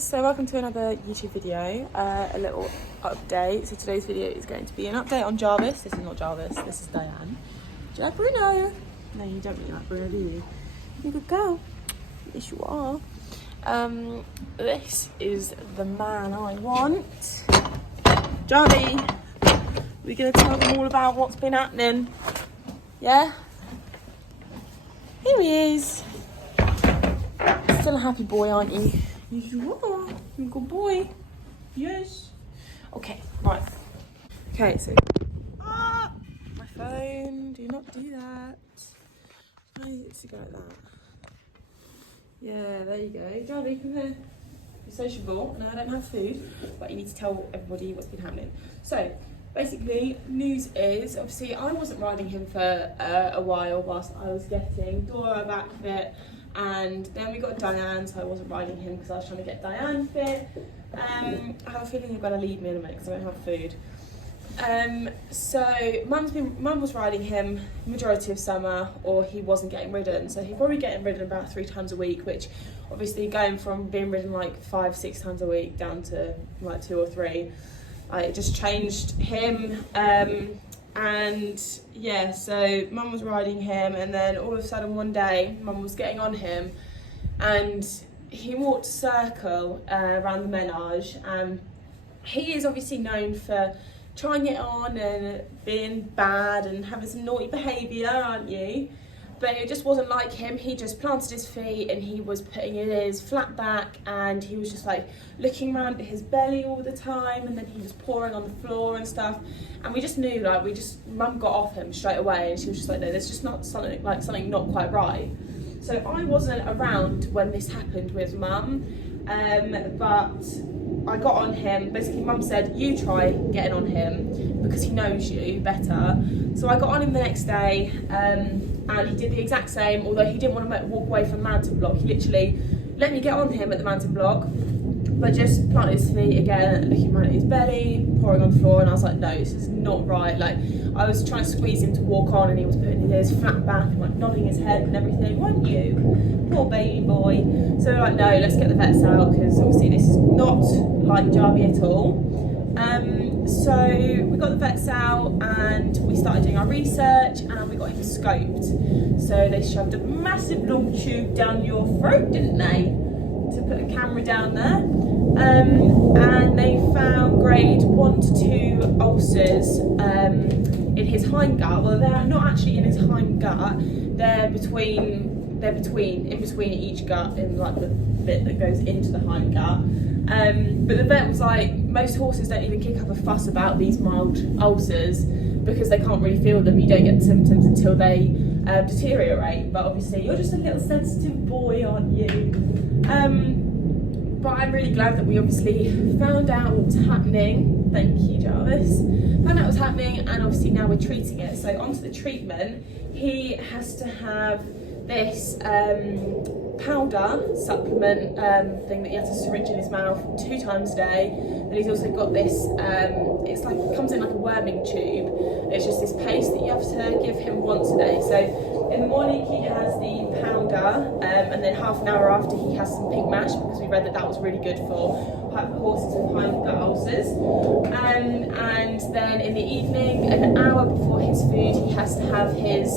guys, so welcome to another YouTube video, a little update. So today's video is going to be an update on Jarvis. This is not Jarvis, this is Diane. Do you like Bruno? No, you don't really like Bruno, do you? You're a good girl. Yes, you are. This is the man I want. Jarvis, we're going to tell them all about what's been happening. Yeah? Here he is. Still a happy boy, aren't you? Yes, you are. You're a good boy. Yes. Okay, right. Okay, so... Ah! My phone. Do not do that. Why is it to go like that? Yeah, there you go. Charlie, come here. You're sociable, and I don't have food, but you need to tell everybody what's been happening. So, basically, news is, obviously, I wasn't riding him for a while whilst I was getting Dora back fit. And then we got Diane, so I wasn't riding him because I was trying to get Diane fit. I have a feeling you're going to leave me in a minute because I don't have food. So Mum was riding him majority of summer, or he wasn't getting ridden. So he's probably getting ridden about 3 times a week, which obviously going from being ridden like 5-6 times a week down to like 2 or 3, it just changed him. And yeah, so Mum was riding him, and then all of a sudden one day Mum was getting on him and he walked a circle around the menage, and he is obviously known for trying it on and being bad and having some naughty behaviour, aren't you? But it just wasn't like him. He just planted his feet and he was putting his flat back, and he was just like looking around at his belly all the time, and then he was pouring on the floor and stuff. And we just knew, like, Mum got off him straight away, and she was just like, no, there's just not something not quite right. So I wasn't around when this happened with Mum, but I got on him. Basically, Mum said, you try getting on him because he knows you better. So I got on him the next day, and he did the exact same, although he didn't want to walk away from the mountain block. He literally let me get on him at the mountain block, but just planted his feet again, looking around at his belly, pouring on the floor, and I was like, no, this is not right. Like, I was trying to squeeze him to walk on, and he was putting his flat back and like nodding his head and everything. Weren't you? Poor baby boy. So we're like, no, let's get the vets out, because obviously this is not like Jarvis at all. So we got the vets out and we started doing our research, and we got him scoped. So they shoved a massive long tube down your throat, didn't they? To put a camera down there. And they found grade 1 to 2 ulcers in his hindgut. Well, they're not actually in his hindgut. They're in between each gut, in like the bit that goes into the hindgut. But the vet was like, most horses don't even kick up a fuss about these mild ulcers because they can't really feel them. You don't get the symptoms until they deteriorate. But obviously, you're just a little sensitive boy, aren't you? But I'm really glad that we obviously found out what was happening. Thank you, Jarvis. Found out what was happening, and obviously now we're treating it. So onto the treatment, he has to have this powder supplement thing that he has to syringe in his mouth 2 times a day. And he's also got this, it's like, it comes in like a worming tube. It's just this paste that you have to give him once a day. So in the morning he has the powder, and then half an hour after he has some pink mash, because we read that was really good for horses with hindgut ulcers. And then in the evening, an hour before his food, he has to have his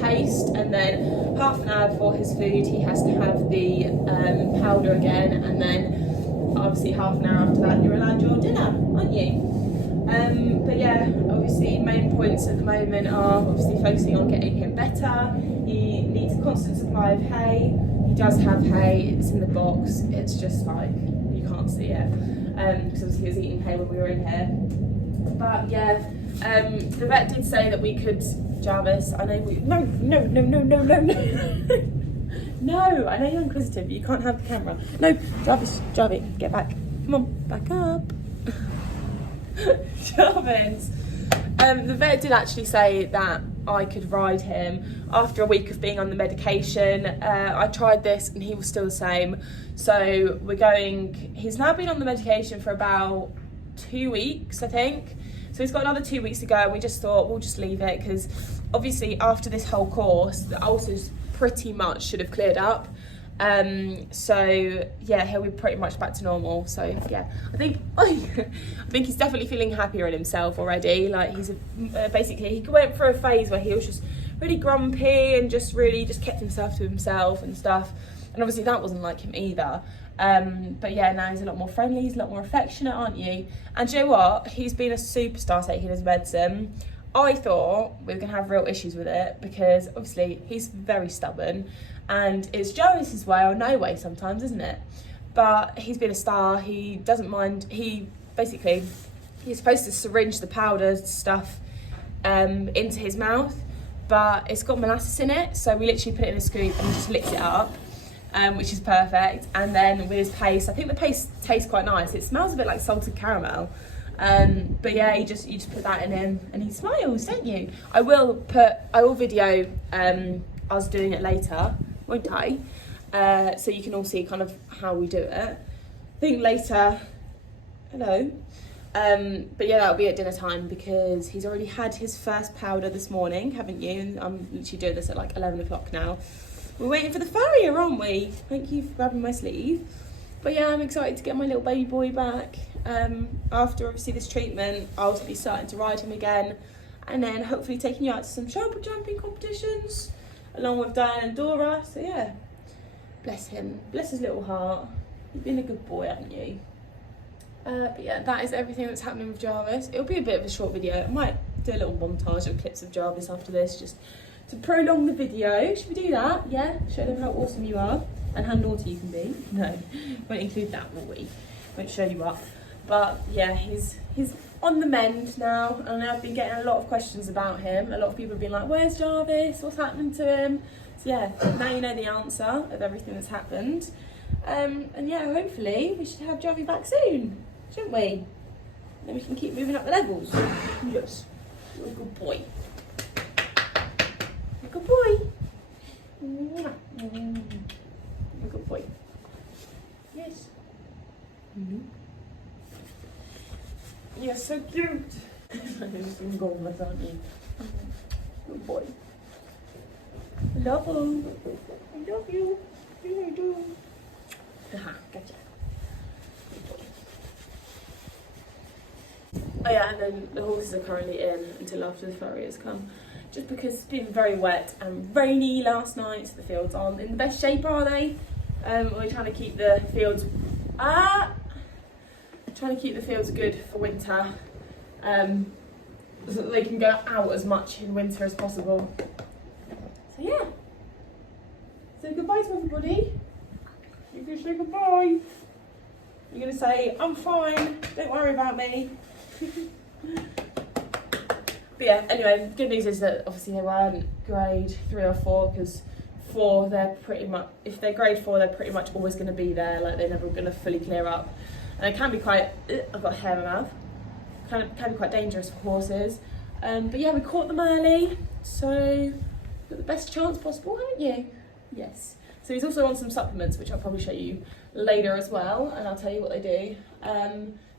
paste, and then half an hour before his food, he has to have the powder again, and then obviously half an hour after that, you're allowed your dinner, aren't you? But yeah, obviously main points at the moment are obviously focusing on getting him better. He needs a constant supply of hay. He does have hay, it's in the box, it's just like, you can't see it, because obviously he was eating hay when we were in here. But yeah, the vet did say that we could, Jarvis, I know we, no, no, I know you're inquisitive, but you can't have the camera. No, Jarvis, get back. Come on, back up. Jarvis. The vet did actually say that I could ride him after a week of being on the medication. I tried this and he was still the same. So he's now been on the medication for about 2 weeks, I think. So he's got another 2 weeks to go, and we just thought we'll just leave it, because obviously after this whole course, the ulcers pretty much should have cleared up. So yeah, he'll be pretty much back to normal. So yeah, I think I think he's definitely feeling happier in himself already. Like he's basically, he went through a phase where he was just really grumpy and just really just kept himself to himself and stuff, and obviously that wasn't like him either. But yeah, now he's a lot more friendly, he's a lot more affectionate, aren't you? And do you know what, he's been a superstar taking his medicine. I thought we were gonna have real issues with it because obviously he's very stubborn, and it's Jarvis's way or no way sometimes, isn't it? But he's been a star, he doesn't mind. He's supposed to syringe the powder stuff into his mouth, but it's got molasses in it, so we literally put it in a scoop and he just licks it up, which is perfect. And then with his paste, I think the paste tastes quite nice. It smells a bit like salted caramel. But yeah, you just put that in him and he smiles, don't you? I will video us doing it later, won't I? So you can all see kind of how we do it. I think later, hello. But yeah, that'll be at dinner time because he's already had his first powder this morning, haven't you? I'm literally doing this at like 11 o'clock now. We're waiting for the farrier, aren't we? Thank you for grabbing my sleeve. But yeah, I'm excited to get my little baby boy back. After obviously this treatment, I'll be starting to ride him again, and then hopefully taking you out to some shoulder jumping competitions along with Diane and Dora. So yeah, bless him, bless his little heart. You've been a good boy, haven't you? But yeah, that is everything that's happening with Jarvis. It'll be a bit of a short video. I might do a little montage of clips of Jarvis after this, just to prolong the video. Should we do that? Yeah? Show them how awesome you are and how naughty you can be. No, won't include that, will we? Won't show you up. But yeah, he's on the mend now, and I've been getting a lot of questions about him. A lot of people have been like, where's Jarvis? What's happening to him? So yeah, now you know the answer of everything that's happened. And yeah, hopefully we should have Jarvis back soon, shouldn't we? Then we can keep moving up the levels. Yes, you're a good boy. You're a good boy. You're a good boy. Yes. You're so cute. You're some goldless, aren't you? Good boy. I love you. I love you. Yeah, I do. Aha, gotcha. Good boy. Oh yeah, and then the horses are currently in until after the farriers come. Just because it's been very wet and rainy last night, so the fields aren't in the best shape, are they? We're trying to keep the fields good for winter, so that they can go out as much in winter as possible. So yeah, say goodbye to everybody. You can say goodbye. You're gonna say, I'm fine, don't worry about me. But yeah, anyway, good news is that obviously they weren't grade 3 or 4, because 4, they're pretty much, if they're grade 4, they're pretty much always going to be there, like they're never going to fully clear up. And it can be quite, I've got hair in my mouth, can be quite dangerous for horses. But yeah, we caught them early, so got the best chance possible, haven't you? Yes. So he's also on some supplements, which I'll probably show you later as well, and I'll tell you what they do.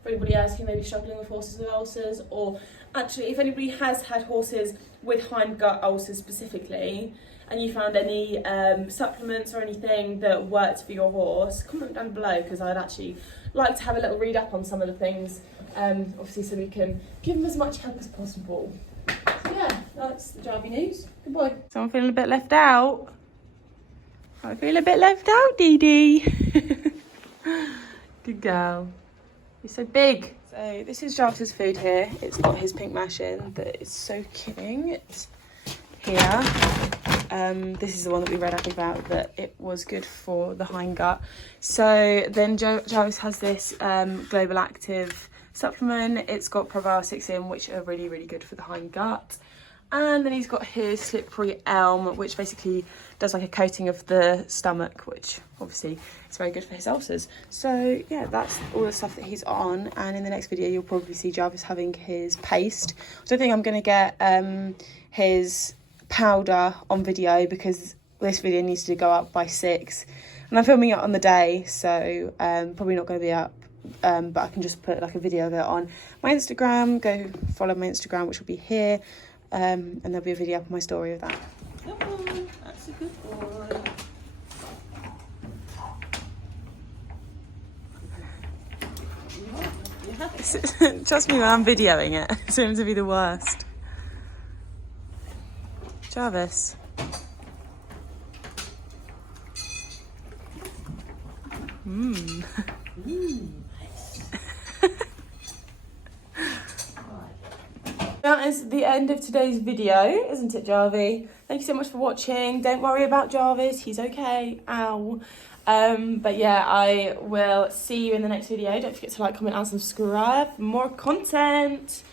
For anybody else who may be struggling with horses with ulcers, or actually if anybody has had horses with hindgut ulcers specifically, and you found any supplements or anything that worked for your horse, comment down below, because I'd actually like to have a little read up on some of the things, obviously, so we can give them as much help as possible. So yeah, that's the Jarvie news. Good boy. Someone feeling a bit left out? I feel a bit left out, Dee Dee. Good girl. You're so big. So this is Jarvis's food here. It's got his pink mash in that is soaking it here. This is the one that we read up about, that it was good for the hindgut. So then Jarvis has this Global Active supplement. It's got probiotics in, which are really, really good for the hindgut. And then he's got his Slippery Elm, which basically does like a coating of the stomach, which obviously is very good for his ulcers. So yeah, that's all the stuff that he's on. And in the next video, you'll probably see Jarvis having his paste. I don't think I'm going to get his powder on video, because this video needs to go up by 6. And I'm filming it on the day, so probably not going to be up. But I can just put like a video of it on my Instagram. Go follow my Instagram, which will be here. And there'll be a video up on my story of that. Oh, that's a good boy. Trust me when I'm videoing it. It's going to be the worst. Jarvis. Mmm. That is the end of today's video, isn't it, Jarvis? Thank you so much for watching. Don't worry about Jarvis, he's okay. Ow. But yeah, I will see you in the next video. Don't forget to like, comment, and subscribe for more content.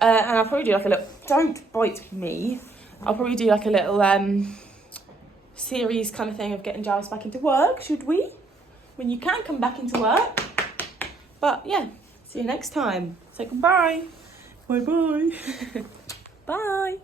And I'll probably do like a little, don't bite me. I'll probably do like a little series kind of thing of getting Jarvis back into work, should we? When you can come back into work. But yeah, see you next time. Say goodbye. Bye bye. Bye.